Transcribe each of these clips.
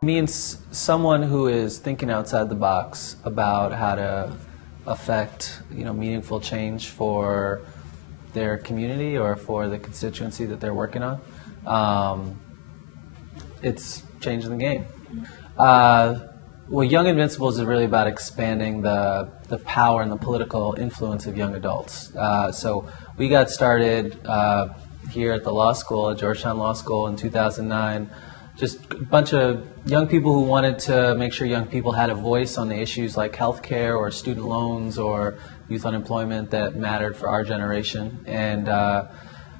Means someone who is thinking outside the box about how to affect, meaningful change for their community or for the constituency that they're working on. It's changing the game. Well, Young Invincibles is really about expanding the power and the political influence of young adults. So we got started here at the law school, at Georgetown Law School in 2009. Just a bunch of young people who wanted to make sure young people had a voice on the issues like healthcare or student loans or youth unemployment that mattered for our generation, and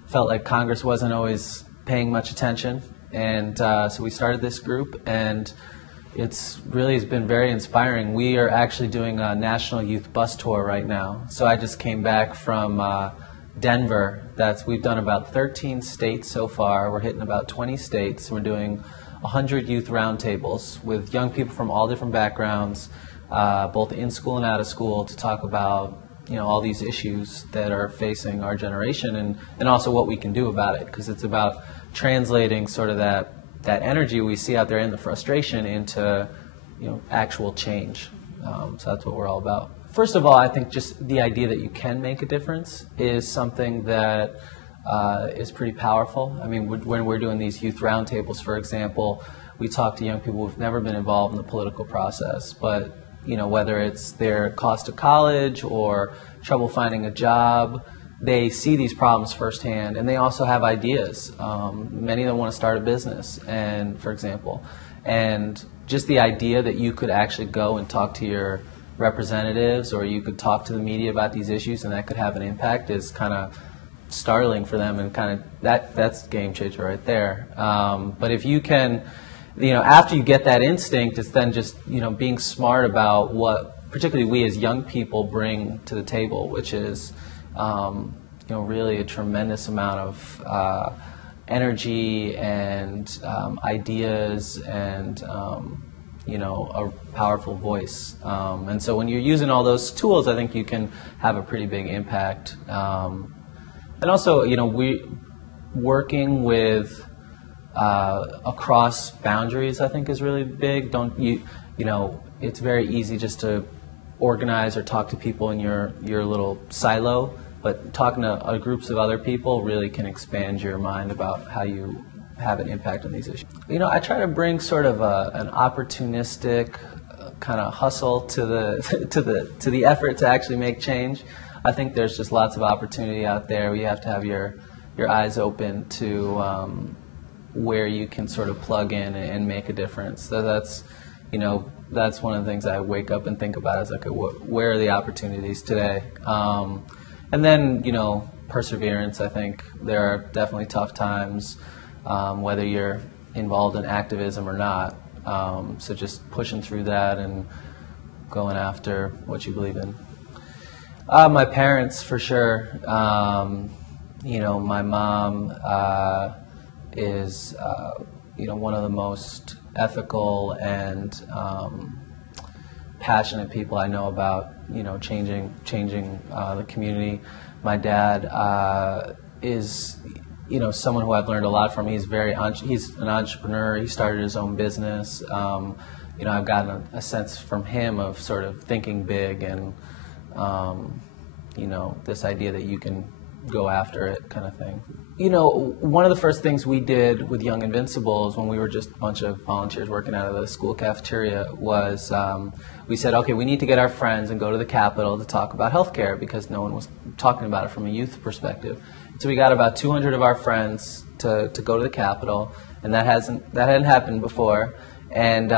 felt like Congress wasn't always paying much attention. And so we started this group, and it's been very inspiring. We are actually doing a national youth bus tour right now. So I just came back from Denver. We've done about 13 states so far. We're hitting about 20 states. We're doing 100 youth roundtables with young people from all different backgrounds, both in school and out of school, to talk about all these issues that are facing our generation, and also what we can do about it, because it's about translating sort of that energy we see out there and the frustration into actual change. So that's what we're all about. First of all, I think just the idea that you can make a difference is something that is pretty powerful. I mean, when we're doing these youth roundtables, for example, we talk to young people who've never been involved in the political process, but whether it's their cost of college or trouble finding a job, they see these problems firsthand, and they also have ideas. Many of them want to start a business, for example, and just the idea that you could actually go and talk to your representatives, or you could talk to the media about these issues, and that could have an impact, is kind of startling for them, and kind of that's a game changer right there. But if you can, after you get that instinct, it's then just being smart about what particularly we as young people bring to the table, which is really a tremendous amount of energy and ideas and a powerful voice. And so when you're using all those tools, I think you can have a pretty big impact. And also, we working with across boundaries, I think, is really big. It's very easy just to organize or talk to people in your little silo, but talking to groups of other people really can expand your mind about how you have an impact on these issues. I try to bring sort of an opportunistic kind of hustle to the effort to actually make change. I think there's just lots of opportunity out there. You have to have your eyes open to where you can sort of plug in and make a difference. So that's one of the things I wake up and think about, is like, where are the opportunities today? And then, perseverance. I think there are definitely tough times, whether you're involved in activism or not. So just pushing through that and going after what you believe in. My parents, for sure. My mom is, one of the most ethical and passionate people I know about, changing the community. My dad is, someone who I've learned a lot from. He's an entrepreneur. He started his own business. I've gotten a sense from him of sort of thinking big and, this idea that you can go after it, kind of thing. One of the first things we did with Young Invincibles, when we were just a bunch of volunteers working out of the school cafeteria, was we said, okay, we need to get our friends and go to the Capitol to talk about healthcare, because no one was talking about it from a youth perspective. So we got about 200 of our friends to go to the Capitol, and that hadn't happened before. And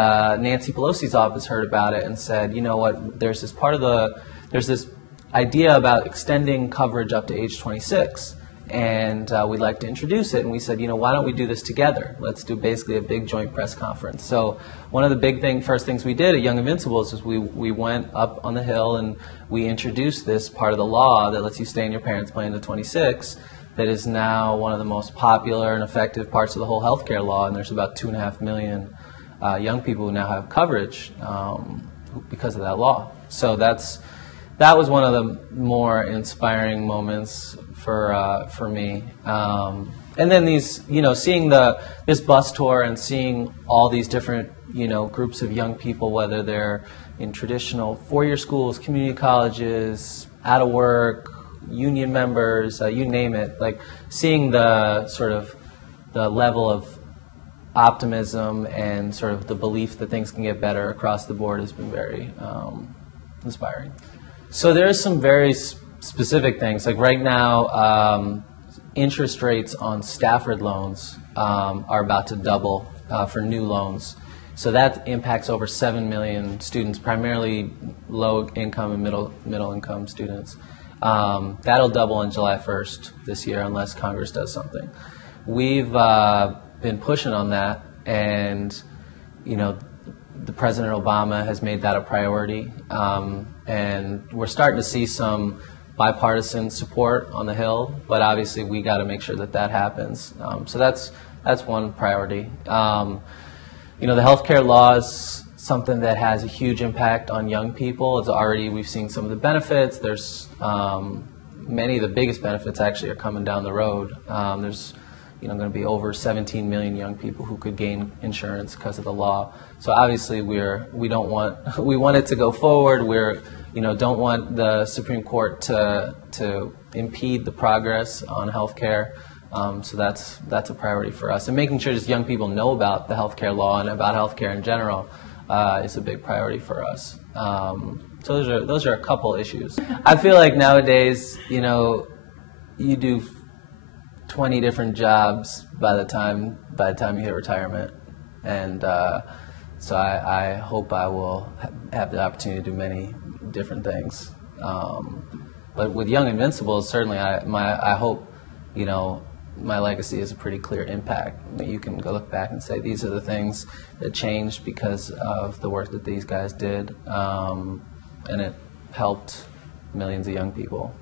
Nancy Pelosi's office heard about it and said, you know what, there's this idea about extending coverage up to age 26, and we'd like to introduce it. And we said, why don't we do this together? Let's do basically a big joint press conference. So one of the first things we did at Young Invincibles is we went up on the Hill and we introduced this part of the law that lets you stay in your parents' plan to 26, that is now one of the most popular and effective parts of the whole healthcare law, and there's about 2.5 million young people who now have coverage because of that law. So that was one of the more inspiring moments for me. And and then these, seeing this bus tour and seeing all these different, groups of young people, whether they're in traditional four-year schools, community colleges, out of work, union members, you name it, like seeing the sort of the level of optimism and sort of the belief that things can get better across the board has been very inspiring. So there's some very specific things. Like right now, interest rates on Stafford loans are about to double for new loans. So that impacts over 7 million students, primarily low-income and middle-income students. That'll double on July 1st this year unless Congress does something. We've been pushing on that, and the President Obama has made that a priority, and we're starting to see some bipartisan support on the Hill, but obviously we got to make sure that that happens. So that's one priority. The healthcare law is something that has a huge impact on young people. We've seen some of the benefits. There's many of the biggest benefits actually are coming down the road. There's going to be over 17 million young people who could gain insurance because of the law. So obviously we want it to go forward. Don't want the Supreme Court to impede the progress on healthcare. So that's a priority for us. And making sure just young people know about the healthcare law and about healthcare in general is a big priority for us. So those are a couple issues. I feel like nowadays, you do 20 different jobs by the time you hit retirement, and so I hope I will have the opportunity to do many different things. But with Young Invincibles, certainly I hope my legacy is a pretty clear impact. You can go look back and say these are the things that changed because of the work that these guys did, and it helped millions of young people.